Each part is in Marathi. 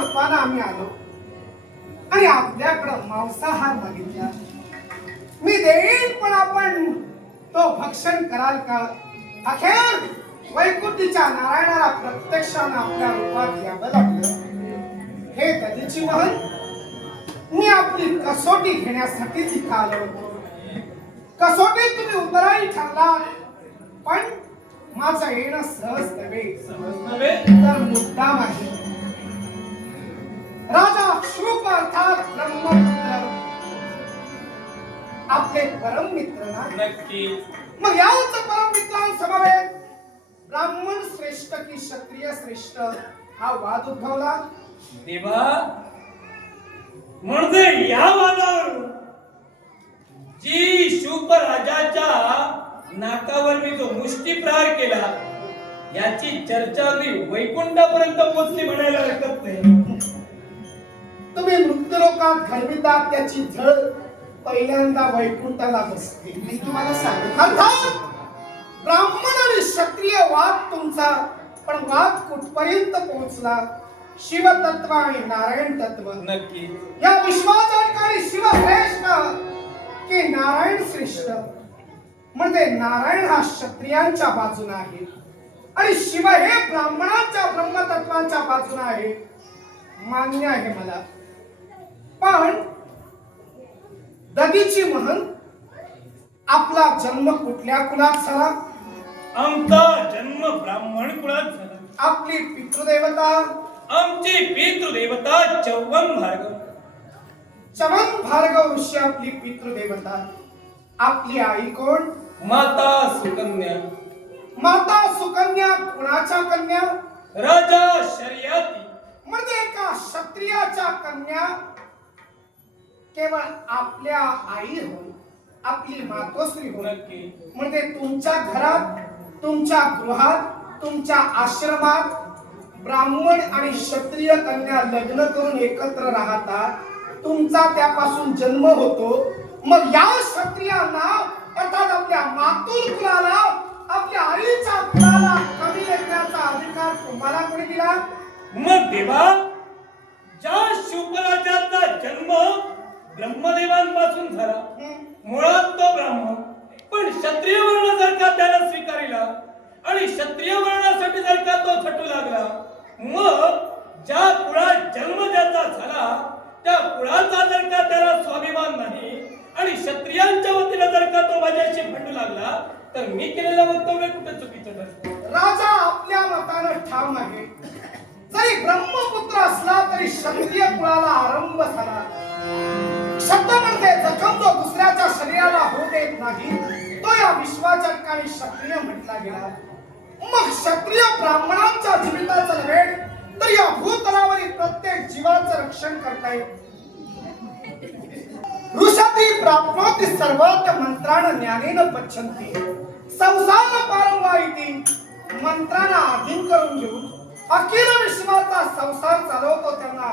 रूपानं आम्ही आलो आणि आपल्याकडं मांसाहार मागितला. मी देईन, पण आपण तो भक्षण कराल का? अखेर वैकुंठीच्या नारायणाला प्रत्यक्षानं आपल्या रूपात यावं लागलं. हे दधीची महल, मी आपली कसोटी घेण्यासाठी तिथं आलो होतो. कसोटीत तुम्ही उतराई ठरला, पण माझं येणं सहज नव्हे तर मुद्दाम आहे. राजा शुक अर्थात ब्रह्मपुत्र आपले परम मित्र ना? नक्की. मग याच परम मित्रांसमवेत ब्राह्मण श्रेष्ठ की क्षत्रिय श्रेष्ठ हा वाद उद्भवला. देवा, म्हणजे या वादावरून जी शुक राजाच्या नाकावर मी जो मुष्टी प्रहार केला याची चर्चा अगदी वैकुंठापर्यंत पोहोचली म्हणायला हरकत नाही. तुम्ही मृत्यूलोकात घडवितात त्याची झळ पहिल्यांदा वैकुंठाला बसते. मी तुम्हाला सांगतो, अर्थात ब्राह्मण आणि क्षत्रिय वाद तुमचा, पण वाद कुठपर्यंत पोहोचला? शिवतत्व आणि नारायण तत्व. नक्की. या विश्वाच्या ठिकाणी शिव श्रेष्ठ की नारायण श्रेष्ठ? म्हणजे नारायण हा क्षत्रियांच्या बाजूने आहे आणि शिव हे ब्राह्मणांच्या ब्रह्मतत्वाच्या बाजूने आहे. मान्य आहे मला, पण दधीची महल, आपला जन्म कुठल्या कुलात झाला? आमचा जन्म ब्राह्मण कुळात झाला. आपली पितृदेवता? आमची पितृदेवता चौवन भार्गव. चवन भार्गव ऋषी आपली पितृदेवता. आपली आई कोण? माता सुकन्या. माता सुकन्या कुणाच्या कन्या? राजा शर्यती. म्हणजे एका क्षत्रियाच्या कन्या केवळ आपल्या आई होय, आपली मातोश्री होय. नक्की. म्हणजे तुमच्या घरात, तुमच्या गृहात, तुमच्या आश्रमात ब्राह्मण आणि क्षत्रिय कन्या लग्न करून एकत्र राहतात. तुमचा त्यापासून जन्म होतो. मग या क्षत्रियांना अर्थात आपल्या मातृ कुलाला, आपल्या आईच्या कुलाला कमी लेखण्याचा अधिकार तुम्हाला कोणी दिला? मग देवा, ज्या शुकराजाचा जन्म ब्रह्मदेवांपासून झाला, मुळात तो ब्राह्मण, पण क्षत्रिय वर्ण जर का त्याला स्वीकारिला आणि क्षत्रिय वर्णासाठी जर का तो छटू लागला, मग ज्या कुळात जन्म त्याचा झाला त्या कुळाचा जर का त्याला स्वाभिमान नाही आणि क्षत्रियांच्या वतीने जर का तो माझ्याशी भांडू लागला, तर मी केलेलं वक्तव्य कुठे चुकीचं ठरतं? राजा आपल्या मतानं ठाम आहे. जरी ब्रह्मपुत्र असला तरी क्षत्रिय कुळाला आरंभ झाला. शब्द म्हणजे जखम जो दुसऱ्याच्या शरीराला होऊ देत नाही, तो या विश्वाच्या ठिकाणी क्षत्रिय म्हटला गेला. मग क्षत्रिय ब्राह्मणांच्या जीविताचं नव्हे तर या भूतलावरील प्रत्येक जीवाचं रक्षण करतायत. ऋषती प्राप्नोति सर्वात मंत्राण ज्ञानेन पच्छन्ति. संसार पारंवा इति मंत्रांना अधीन करून घेऊन अखिल विश्वाचा संसार चालवतो त्यांना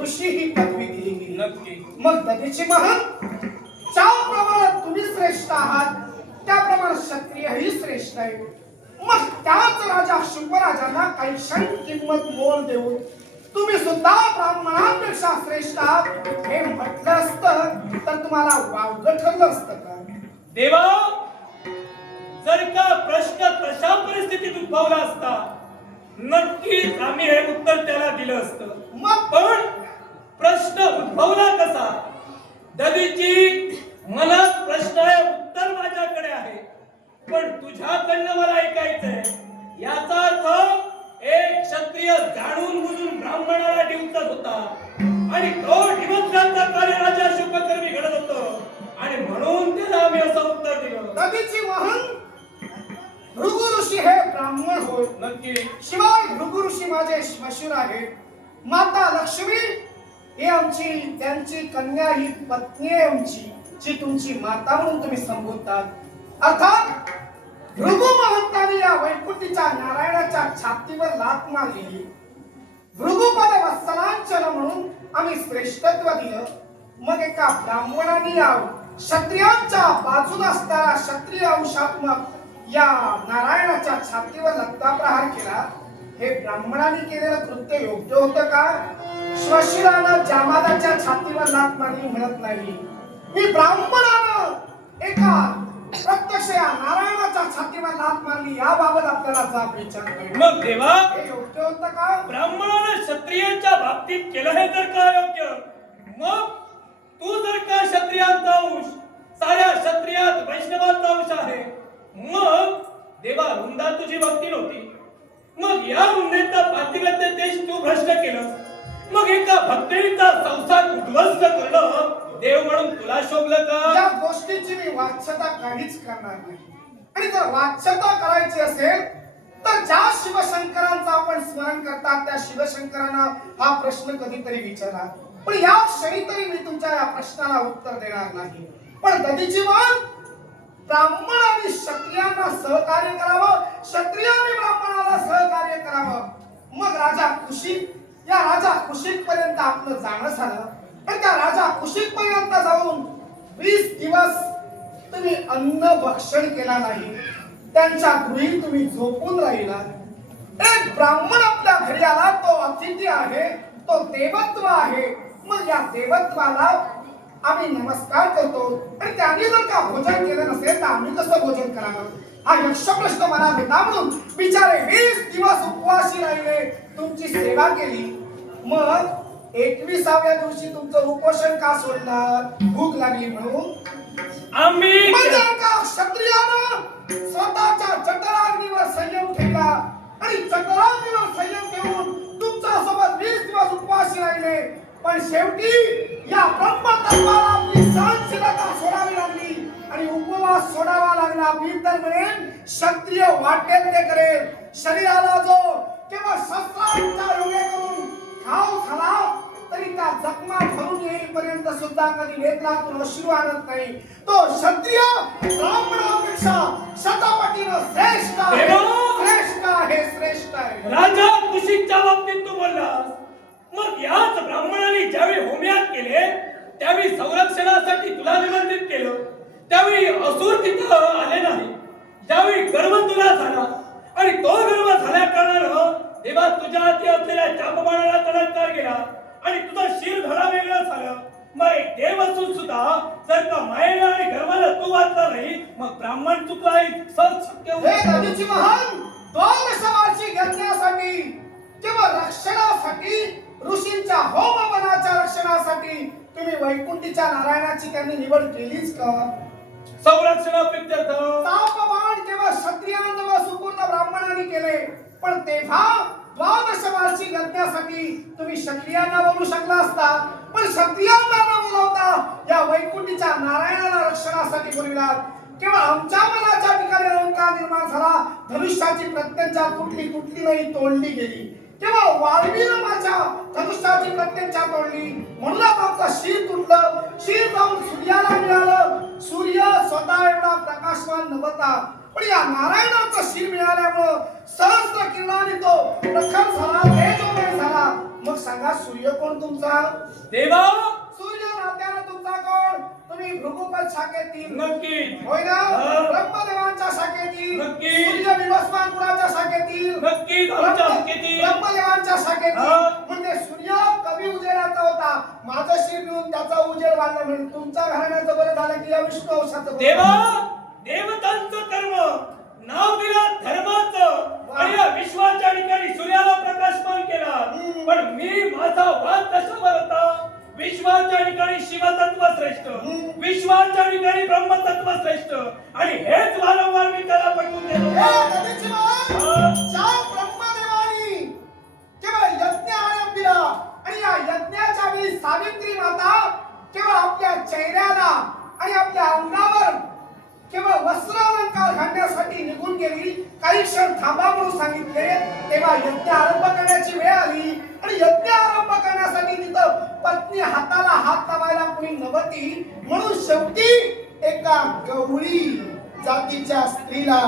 ऋषी ही पदवी दिली गेली. नक्की. मग दधीची महल, ज्या प्रमाणात तुम्ही श्रेष्ठ आहात त्याप्रमाणे क्षत्रियही श्रेष्ठ आहे. मग त्याच राजा शुकराजांना काही क्षण किंमत मोल देऊन तुम्ही सुद्धा ब्राह्मणांपेक्षा श्रेष्ठ आहात हे म्हटलं असतं तर तुम्हाला वावगं ठरलं असतं का? देवा, जर का प्रश्न तशा परिस्थितीत उद्भवला असता, नक्कीच आम्ही हे उत्तर त्याला दिलं असतं. मग पण प्रश्न उद्भवला कसा? दधीची मनात प्रश्न आहे, उत्तर माझ्याकडे आहे, पण तुझ्याकडनं मला ऐकायचंय. याचा अर्थ एक क्षत्रिय जाणून बुजून ब्राह्मणाला डिवचत होता आणि तो डिवचण्याचा कार्य राजा शुककर्मी घडत होतो आणि म्हणून त्याला आम्ही असं उत्तर दिलं. दधीची महल, भृगु ऋषी हे ब्राह्मण होय. नक्की. शिवाय भृगु ऋषी माझे श्मशूर आहे. माता लक्ष्मी ही आमची, त्यांची कन्या ही पत्नी आहे आमची, जी तुमची माता म्हणून तुम्ही संबोधतात. अर्थात भृगु महंतांनी या वैकुंठीच्या नारायणाच्या छातीवर लाथ मारली. भृगुपद वत्सलांचल म्हणून आम्ही श्रेष्ठत्व दिलं. मग एका ब्राह्मणाने या क्षत्रियांच्या बाजूला असताना क्षत्रिय अंशात्मक या नारायणाच्या छातीवर लक्ताप्रहार केला. हे ब्राह्मणाने केलेलं कृत्य योग्य होतं का? श्वशुरानं जामादाच्या छातीवर लाथ मारली म्हणत नाही, मी ब्राह्मणानं एका प्रत्यक्ष या नारायणाच्या छातीवर लाथ मारली याबाबत आपल्याला जाब विचारतोय. मग देवा, हे योग्य होतं का? ब्राह्मणाने क्षत्रियांच्या बाबतीत केलं हे तर का योग्य? मग तू जर का क्षत्रियांचा अंश, साऱ्या क्षत्रियात वैष्णवांचा अंश आहे, मग देवा वृंदा तुझी भक्ती नव्हती. मग या वृंदेचा पातिव्रत्य देश तू भ्रष्ट केलं. मग एका भक्तीचा संसार उद्ध्वस्त करणं देव म्हणून तुला शोभलं का? या गोष्टीची मी वाच्यता काहीच करणार नाही. आणि जर वाच्यता करायची असेल तर ज्या शिवशंकरांचं आपण स्मरण करतात त्या शिवशंकरांना हा प्रश्न कधीतरी विचारा. पण या क्षणी तरी मी तुमच्या या प्रश्नाला उत्तर देणार नाही. पण दधीची मान ब्राह्मण आणि क्षत्रियांना सहकार्य करावं, क्षत्रियांनी ब्राह्मणाला सहकार्य करावं. मग राजा कुशिक, या राजा कुशिक पर्यंत आपलं जाणं झालं. पण त्या राजा कुशिक पर्यंत जाऊन 20 दिवस तुम्ही अन्न भक्षण केला नाही, त्यांच्या गृही तुम्ही झोपून राहिला. एक ब्राह्मण आपल्या घरी आला, तो अतिथी आहे, तो देवत्व आहे. मग या देवत्वाला आम्ही नमस्कार करतो आणि त्यांनी जर का भोजन केलं नसेल तर आम्ही कसं भोजन करावं हा यक्ष प्रश्न मला भेटा म्हणून बिचारे 20 दिवस उपवासी राहिले, तुमची सेवा केली. मग 21व्या दिवशी तुमचं उपोषण का सोडणार? भूक लागली म्हणून? आम्ही म्हणजे एका क्षत्रियानं स्वतःच्या जठराग्नीवर संयम ठेवला आणि जठराग्नीवर संयम ठेवून तुमच्या सोबत 20 दिवस उपवासी राहिले. पण शेवटी या ब्रह्मतत्वाला आपली सहनशीलता सोडावी लागली आणि उपवास सोडावा लागला. मी तर म्हणेन क्षत्रिय वाटेल ते करेल. शरीराला जो केवळ शस्त्रांच्या योगे करून घाव झाला तरी त्या जखमा भरून येईपर्यंत सुद्धा कधी नेत्रातून अश्रू आणत नाही. तो क्षत्रिय ब्राह्मणापेक्षा शतपटीनं श्रेष्ठ आहे, श्रेष्ठ आहे, श्रेष्ठ आहे. राजा कुशिकच्या बाबतीत तू बोललास. मग याच ब्राह्मणाने ज्यावेळी होमयाग केले त्यावेळी संरक्षणासाठी तुला निमंत्रित केलं, त्यावेळी असुर तिथं आले नाही. ज्यावेळी गर्व तुला झाला आणि तो गर्व झाल्या कारणानं देवा तुझ्या हाती असलेल्या चापबाणाला तडकार गेला आणि तुझा शिर धडा वेगळा झाला. मग एक देव असून सुद्धा जर का मायेला आणि गर्वाला तू वाचला नाही, मग ब्राह्मण चुकला आहे सहज शक्य हे दधीची महान द्वादशवार्षिक यज्ञासाठी किंवा रक्षणासाठी, ऋषींच्या होमवनाच्या रक्षणासाठी तुम्ही वैकुंठीच्या नारायणाची त्यांनी निवड केलीच का? संरक्षणाप्रित्यर्थ तापबाण केवळ क्षत्रियांना व सुपूर्ण ब्राह्मणांनी केले. पण तेव्हा द्वादश वार्षिक यज्ञासाठी तुम्ही क्षत्रियांना बोलू शकला असता. पण क्षत्रियांना न बोलवता या वैकुंठीच्या नारायणाला रक्षणासाठी बोलविलात. केवळ आमच्या मनाच्या ठिकाणी अलंकार निर्माण झाला, धनुष्याची प्रत्यंचा तुटली नाही, तोडली गेली. केवळ वाल्मीनं माझ्या धनुष्याची प्रत्यंचा तोडली म्हणूनच आमचा शिर तुटलं. शिर जाऊन सूर्याला मिळालं. सूर्य स्वतः एवढा प्रकाशवान नव्हता, पण या नारायणाचं शिर मिळाल्यामुळं सहस्र किरणाने तो प्रखर झाला, तेजोमय झाला. मग सांगा सूर्य कोण तुमचा? देवा सूर्य नात्यानं तुमचा कोण? तुम्ही भृगुपद शाखेतील नक्की होय ना? ब्रह्मदेवांच्या शाखेतील नक्की. सूर्य विवस्वान कुळाच्या शाखेतील नक्की आमच्या हक्कीतील ब्रह्मदेवांच्या शाखेतील. म्हणजे सूर्य कवी उजेडाचा होता, माझं शिर मिळून त्याचा उजेड वाढला. म्हणून तुमच्या घराण्याचं बरं झालं की या विष्णू वंशाचं देवा देवतांचं कर्म नाव दिलं धर्माचं आणि या विश्वाच्या ठिकाणी सूर्याला प्रकाशमान केला. पण मी माझा वाद कशावर होता? विश्वाच्या ठिकाणी शिवतत्व श्रेष्ठ, विश्वाच्या ठिकाणी ब्रह्मतत्व श्रेष्ठ आणि हेच वारंवार मी त्याला पटवून देतो. ज्या ब्रह्मदेवानी केवळ यज्ञ आरंभ दिला आणि या यज्ञाच्या वेळी सावित्री माता केवळ आपल्या चेहऱ्याला आणि आपल्या अंगावर केवळ वस्त्रालंकार घालण्यासाठी निघून गेली. काही क्षण थांबा म्हणून सांगितले. तेव्हा यज्ञ आरंभ करण्याची वेळ आली आणि यज्ञ आरंभ करण्यासाठी तिथं पत्नी हाताला हात लावायला कोणी नव्हती. म्हणून शेवटी एका गवळी जातीच्या स्त्रीला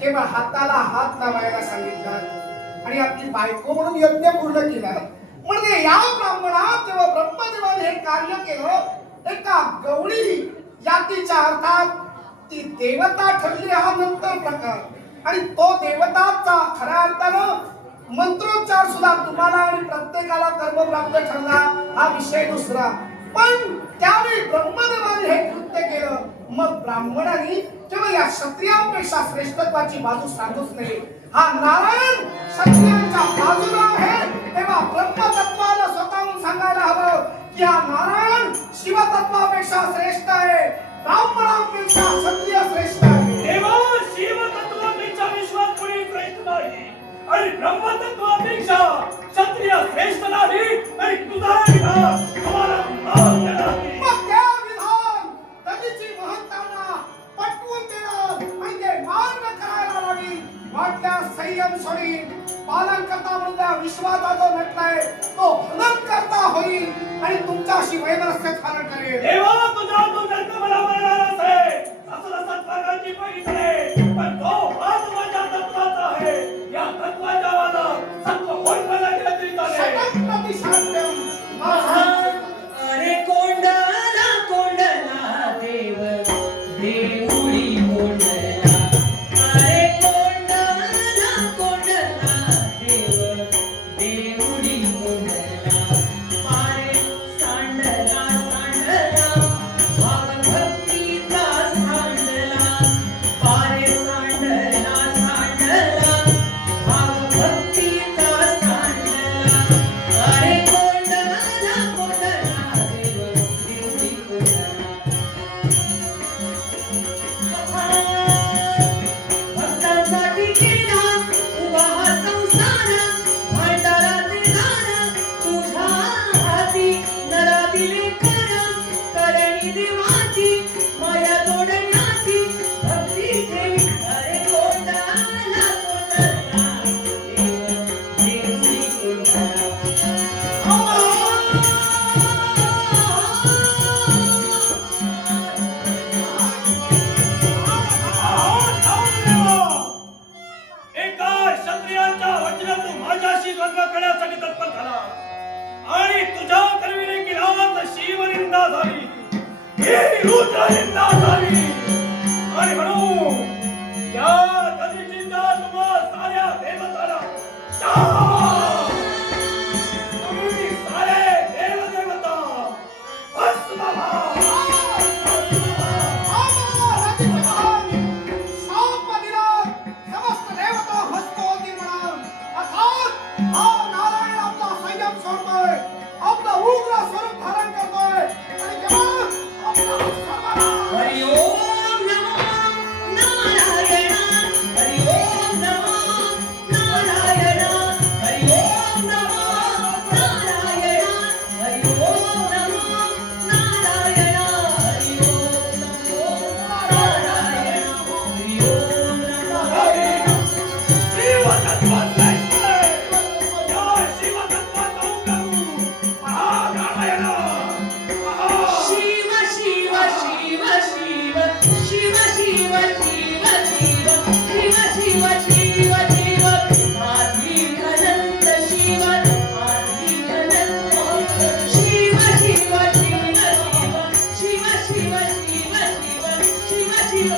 केवळ हाताला हात लावायला सांगितलं आणि आपली बायको म्हणून यज्ञ पूर्ण केला. म्हणजे या ब्राह्मणात तेव्हा ब्रह्मदेवाने हे कार्य केलं. एका गवळी जातीच्या अर्थात ती देवता ठरली हा नंतर प्रकार आणि तो देवताचा खऱ्या अर्थानं मंत्रोच्चार सुद्धा तुम्हाला आणि प्रत्येकाला कर्मप्राप्त ठरला हा विषय दुसरा. पण त्यावेळी ब्रह्मदेवाने हे कृत्य केलं. मग ब्राह्मणांनी केवळ या क्षत्रियांपेक्षा श्रेष्ठत्वाची बाजू सांगूच नाही. हा नारायण क्षत्रियांच्या बाजूला आहे तेव्हा ब्रह्मतत्वाला स्वतःहून सांगायला हवं की हा नारायण शिवतत्वापेक्षा श्रेष्ठ आहे, ब्राह्मणांपेक्षा क्षत्रिय श्रेष्ठ आहे. तेव्हा शिवतत्वापेक्षा विश्वात कोणी श्रेष्ठ नाही आणि ब्रह्मतत्वापेक्षा क्षत्रिय श्रेष्ठ नाही आणि तुझा विधान तुम्हाला मान्य नाही. मग त्या विधान कधीची महंतांना पटवून देणं म्हणजे मान्य करायला लागेल. वाटल्यास संयम सोडील. पालन करता म्हणजे विश्वाचा जो नटलाय तो हनन करता होईल आणि तुमच्याशी वैमनस्य धारण करेल. देवा तुझा तो जन्म मला मरणारच आहे. असं सत्वाची बघितले पण तो हात माझ्या तत्वाचा आहे. या तत्वाच्या वादात सत्व कोणत्याला गेलं तरी चालेल. शतक प्रतिशांत्यम. अरे कोंडला कोंडला देव देऊळी कोंडला. अरे कोंडला कोंडला देव देऊळी कोंडला. पारे सांडला सांडला भाव भक्तीचा सांडला. पारे सांडला सांडला भाव भक्तीचा सांडला. अरे कोंडला कोंडला देव देऊळी कोंडला. भक्तांसाठी केला उभा हा संसार. भांडाराचे दार तुझ्या हाती. नरा दिले करणी देवाची माया जोडण्याची भक्ती ठेवी. अरे कोंडाला कोंडला देव देऊळी कोंडला. एका क्षत्रियांच्या वचनातून माझ्याशी द्वंद्व करण्यासाठी तत्पर झाला आणि तुझ्या कर्मीने केला शिवनिंदा झाली, ही रुद्रनिंदा झाली आणि म्हणून या कधीचिंता तुम्हा साऱ्या देवताला तुम्ही सारे देवदेवता भस्मभाव. हरि ओम नमो नारायण. हरि ओम नमो नारायण. हरि ओम नमो नारायण. हरि ओम नमो नारायण. हरि ओम नमो नारायण. हरि ओम नमो शिवतत्वात जायचंय. या शिवतत्वात उतरू. महानारायण. शिव शिव शिव शिव शिव शिव शिव शिव शिव शिव शिव शिव आदि अनंत शिव आदि अनंत शिव शिव शिव शिव शिव शिव शिव शिव शिव शिव